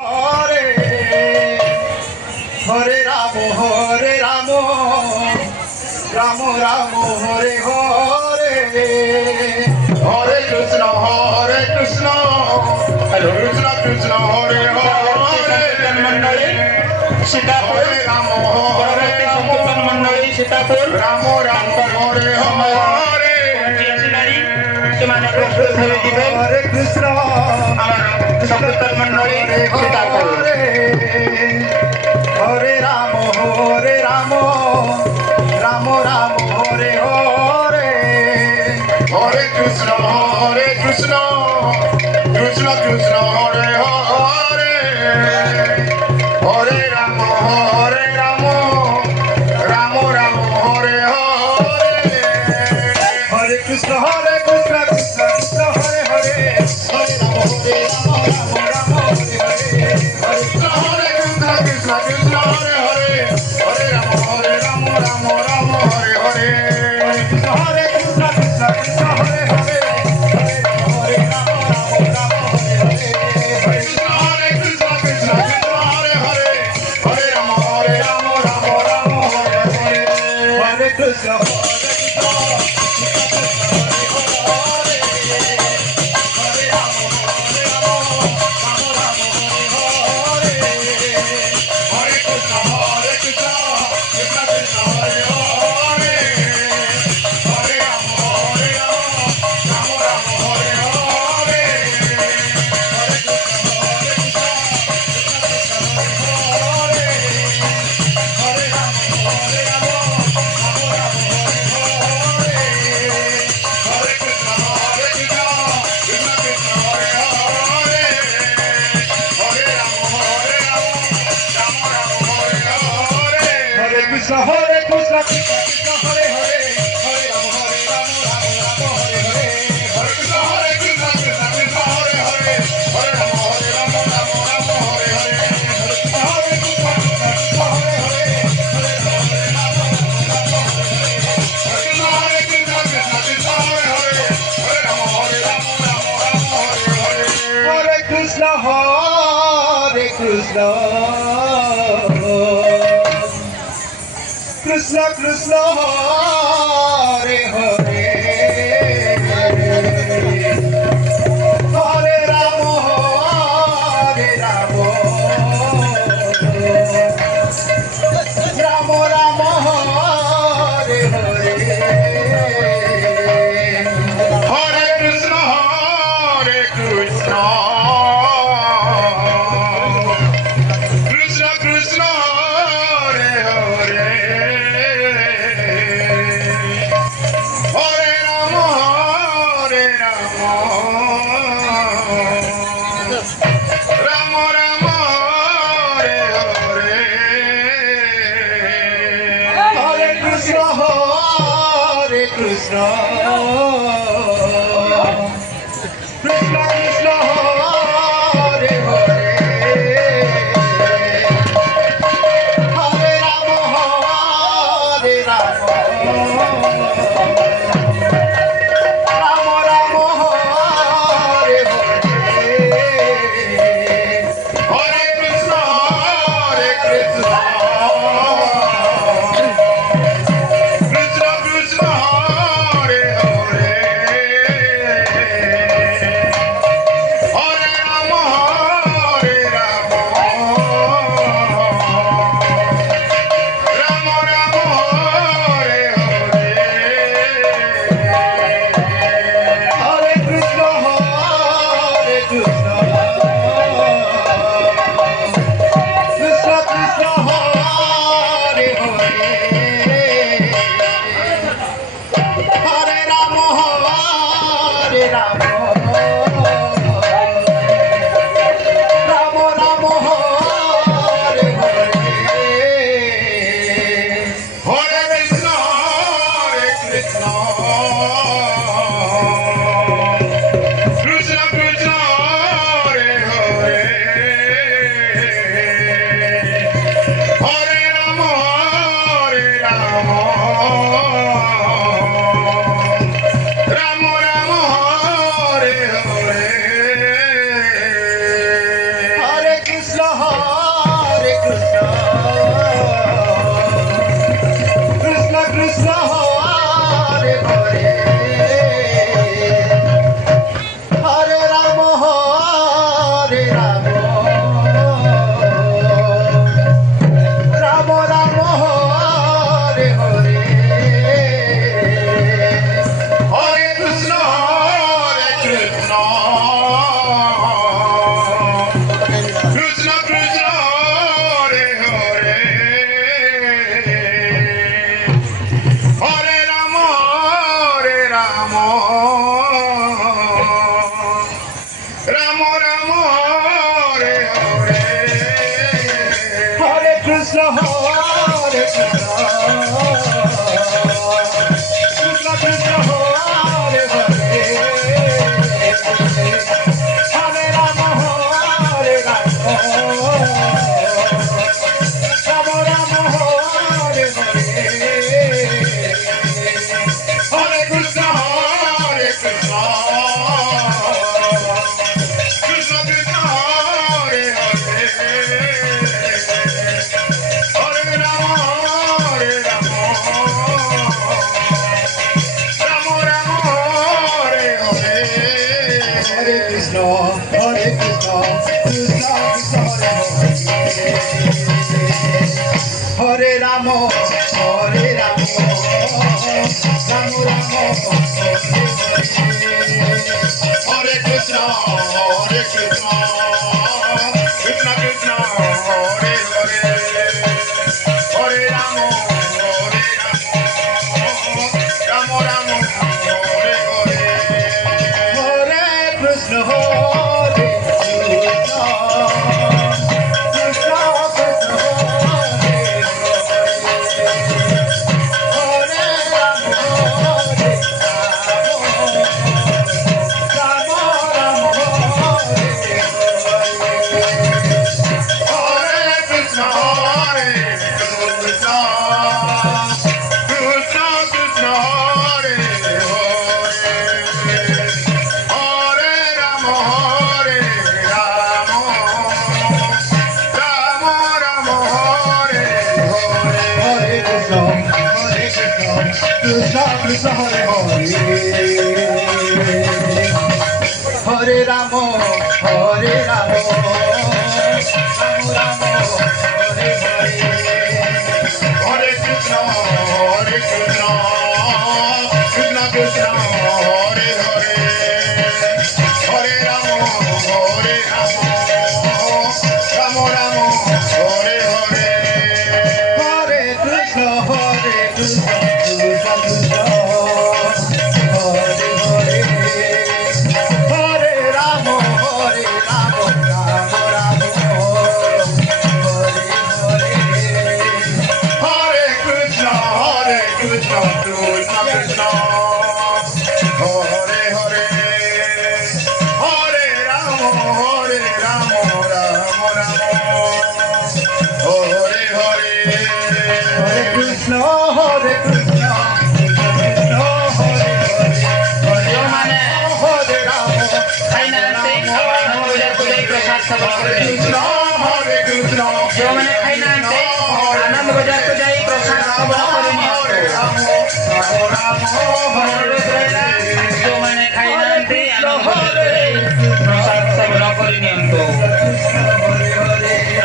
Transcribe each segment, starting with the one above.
হরে হরে রাম রাম রাম হরে হরে হরে কৃষ্ণ কৃষ্ণ কৃষ্ণ হরে হরে मंडळी सीतापूर রাম হরে संकीर्तन मंडळी सीतापूर রাম রাম হরে হরে হরে কৃষ্ণ संकीर्तन मंडळी सीतापूर হরে রাম রাম রাম হরে হরে হরে কৃষ্ণ কৃষ্ণ কৃষ্ণ হরে হরে হরে রাম রাম রাম হরে হরে হরে কৃষ্ণ কৃষ্ণ কৃষ্ণ হরে হরে হরে রাম হরে রাম হরে Krishna Krishna Hare Hare Hare Ram Ram Hare Hare Hare Krishna Krishna Hare Hare Hare Ram Ram Hare Hare Hare Krishna Krishna Hare Hare Hare Ram Ram Hare Hare Hare Krishna Hare Krishna, Krishna Hare Hare, Hare Rama, Rama Hare Hare, Hare Krishna, Krishna Hare Hare, Hare Rama, Rama Hare Hare, Hare Krishna, Krishna Hare Hare, Hare Rama, Hare Krishna, Krishna Hare Hare, Hare Rama, Hare Krishna, Hare Krishna. Krishna Krishna Hare Hare Hare Rama Rama Rama Hare Hare Hare Krishna Krishna Krishna Hare Hare Hare Rama Rama Rama Hare Hare Hare Krishna Krishna Krishna Hare Hare Hare Rama Rama Rama Hare Hare Hare Krishna Krishna Krishna Hare Krishna Hare Krishna Krishna Krishna Hare Hare Hare Rama Hare Rama Rama Rama Hare Hare Hare Krishna Hare Krishna Krishna Krishna Hare Hare Hare Rama Hare Rama Rama Rama Hare Hare Hare Krishna Krishna Krishna Hare Hare Rama Hare Rama Rama Rama Hare Krishna Krishna Krishna Krishna Hare Hare Hare Rama Hare Rama Rama Rama Hare Hare Hare Krishna Hare Krishna Krishna Krishna Hare Rama Hare Rama Rama Hare Krishna Hare Krishna Krishna Krishna Hare Hare Rama Hare Rama Rama Rama Hare Hare Krishna Krishna Krishna Hare Hare Rama Hare Rama Rama Rama Hare Hare Krishna Krishna Krishna Krishna Hare Hare Hare Rama Hare Rama Rama Rama Hare Hare Hare Krishna Krishna Krishna Hare Hare Hare Rama Hare Rama Rama Rama Hare Hare Hare Krishna Krishna Krishna Hare Hare Hare Rama Hare Rama Rama Rama Hare Hare Hare Krishna Krishna Krishna Hare Hare ଯେଉଁମାନେ Hare Rama ଖାଇନାହାନ୍ତି ଆନନ୍ଦ ବଜାରକୁ ଯାଇ ପ୍ରସାଦ ସେବନ କରିବେ। Hare Krishna ଯେଉଁମାନେ ଖାଇନାହାନ୍ତି ଆନନ୍ଦ ବଜାରକୁ ଯାଇ ପ୍ରସାଦ ସେବନ କରିନିଅନ୍ତୁ। ଅନୁରୋଧ ରହିଲା ଯେଉଁମାନେ ଖାଇନାହାନ୍ତି ଆନନ୍ଦ ବଜାରକୁ ଯାଇ ପ୍ରସାଦ ସେବନ କରିନିଅନ୍ତୁ।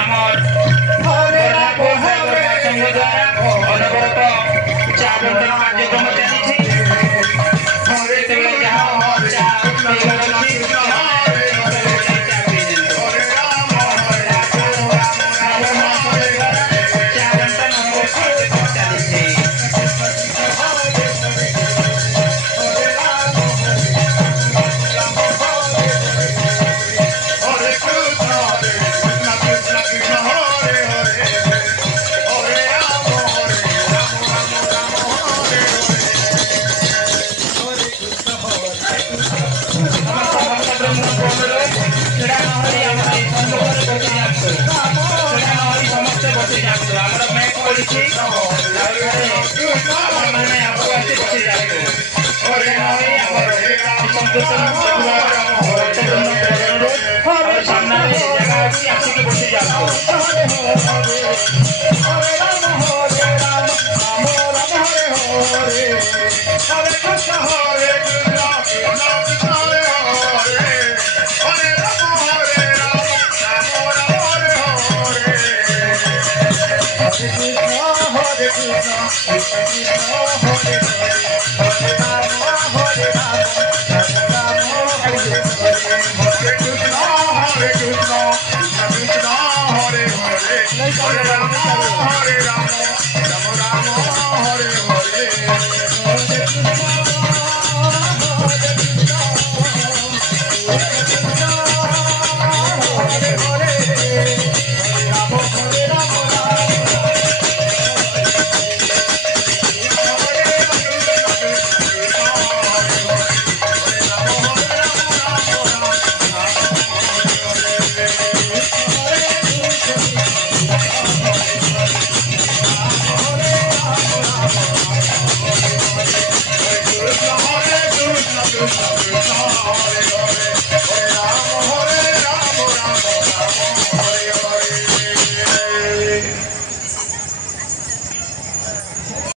ଆମର କୋରାପୁଟ ଡ୍ରାଇଭର ସଂଘ ଦ୍ୱାରା ଅନବରତ ଚା ବଣ୍ଟନ କାର୍ଯ୍ୟକ୍ରମ ଚାଲିଛି। ଯେତେବେଳେ ଯାହା ଚା ପିଇବାର ଅଛି ଚା ପିଇଦିଅନ୍ତୁ। ଚା ବଣ୍ଟନ କାର୍ଯ୍ୟକ୍ରମ ଚାଲିଛି। Hare Hare Rama